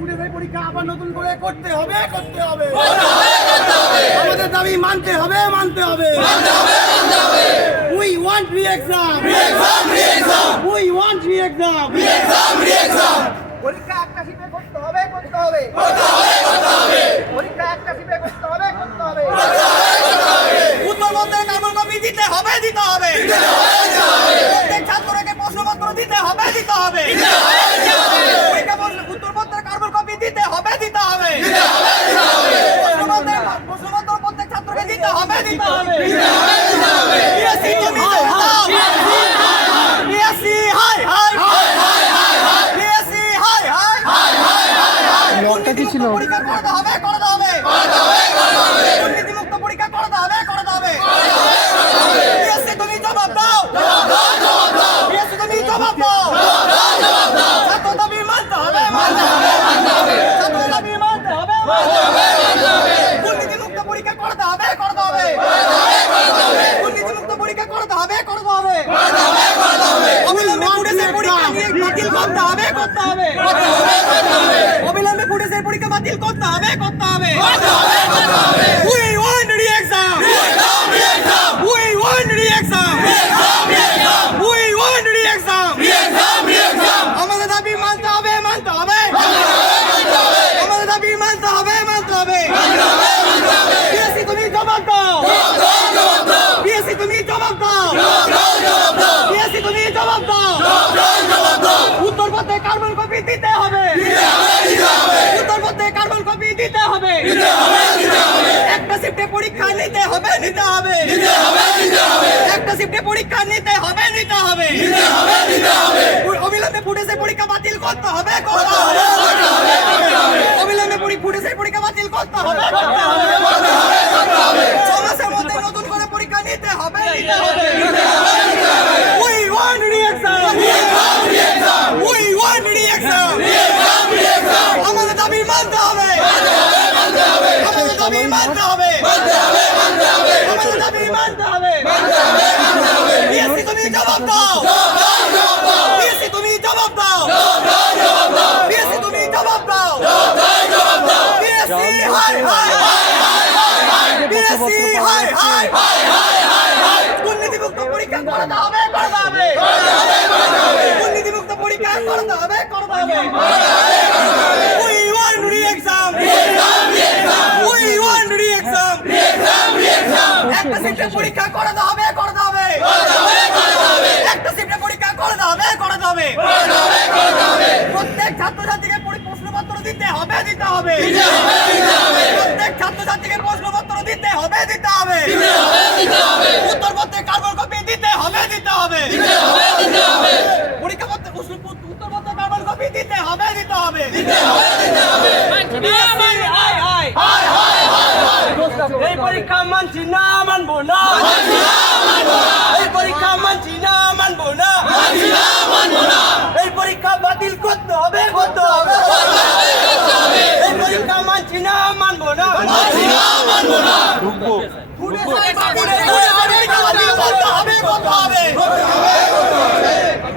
মাসের মধ্যে পরীক্ষা আবার নতুন করে করতে হবে করতে হবে। আমাদের দাবি মানতে হবে মানতে হবে। We want re exam we want re exam পরীক্ষা একটা শিফটে করতে হবে করতে হবে। পরীক্ষা একটা শিফটে করতে হবে। করতে হবে উত্তরবঙ্গের কার্বন কপি দিতে হবে দিতে হবে প্রত্যেক ছাত্রকে প্রশ্নপত্র দিতে হবে দিতে হবে পরীক্ষা প্রশ্ন- উত্তরপত্রের কার্বন কপি দিতে হবে দিতে হবে প্রশ্নপত্রের প্রশ্নপত্র প্রত্যেক ছাত্রকে দিতে হবে দিতে হবে BSc তুমি দাও। BSc হাই হাই BSc হাই হাই লকটা কি ছিল? পরীক্ষা করতে হবে করতে হবে দুর্নীতিমুক্ত পরীক্ষা করতে হবে করতে হবে বিএসসি তুমি জবাব দাও বিএসসি তুমি জবাব দাও ছাত্র দাবি মানতে হবে মানতে হবে ছাত্র দাবি মানতে হবে দুর্নীতিমুক্ত পরীক্ষা করতে হবে করতে হবে দুর্নীতিমুক্ত পরীক্ষা করতে হবে করতে হবে অবিলম্বে পুলিশের পরীক্ষা নিয়ে বাতিল করতে হবে করতে হবে অবিলম্বে পুলিশের পরীক্ষা বাতিল করতে হবে করতে হবে we want re exam we want re exam we want re exam আমাদের দাবি মানতে হবে মানতে হবে আমাদের দাবি মানতে হবে মানতে হবে বিএসসি তুমি জবাব দাও বিএসসি তুমি জবাব দাও বিএসসি তুমি জবাব দাও উত্তরপত্রে কার্বন কপি একটা পরীক্ষা নিতে হবে নিতে হবে। একটা শিফটে পরীক্ষা অবিলম্বে পুলিশের পরীক্ষা বাতিল করতে হবে করতে হবে অবিলম্বে পুরি- পুলিশের পরীক্ষা বাতিল করতে হবে করতে হবে ছ মাসের মধ্যে নতুন করে পরীক্ষা নিতে হবে নিতে হবে We want re-exam! We want re-exam! আমাদের দাবি মানতে হবে আমাদের দাবি মানতে হবে আমাদের দাবি মানতে হবে বিএসসি তুমি জবাব দাও বিএসসি তুমি জবাব দাও বিএসসি তুমি জবাব দাও বিএসসি হাই হাই বিএসসি হাই হাই দুর্নীতিমুক্ত পরীক্ষা করতে হবে করতে হবে দুর্নীতিমুক্ত পরীক্ষা করতে হবে করতে হবে। We want re exam we want re exam একটা শিফটে পরীক্ষা করতে হবে করতে হবে। একটা শিফটে পরীক্ষা করতে হবে করতে হবে। প্রত্যেক ছাত্রছাত্রীকে পরি- প্রশ্নপত্র দিতে হবে দিতে হবে। প্রত্যেক ছাত্রছাত্রীকে প্রশ্নপত্র দিতে হবে দিতে হবে। উত্তরপত্রে কার্বন কপি দিতে হবে দিতে হবে। পরীক্ষা পত্রে উত্তরপত্রে কার্বন কপি দিতে হবে দিতে হবে। এই পরীক্ষা মানছি না মানবো না। এই পরীক্ষা মানছি না মানবো না। এই পরীক্ষা বাতিল করতে হবে করতে হবে এই পরীক্ষা মানছি না মানবো না পুলিশের পরীক্ষা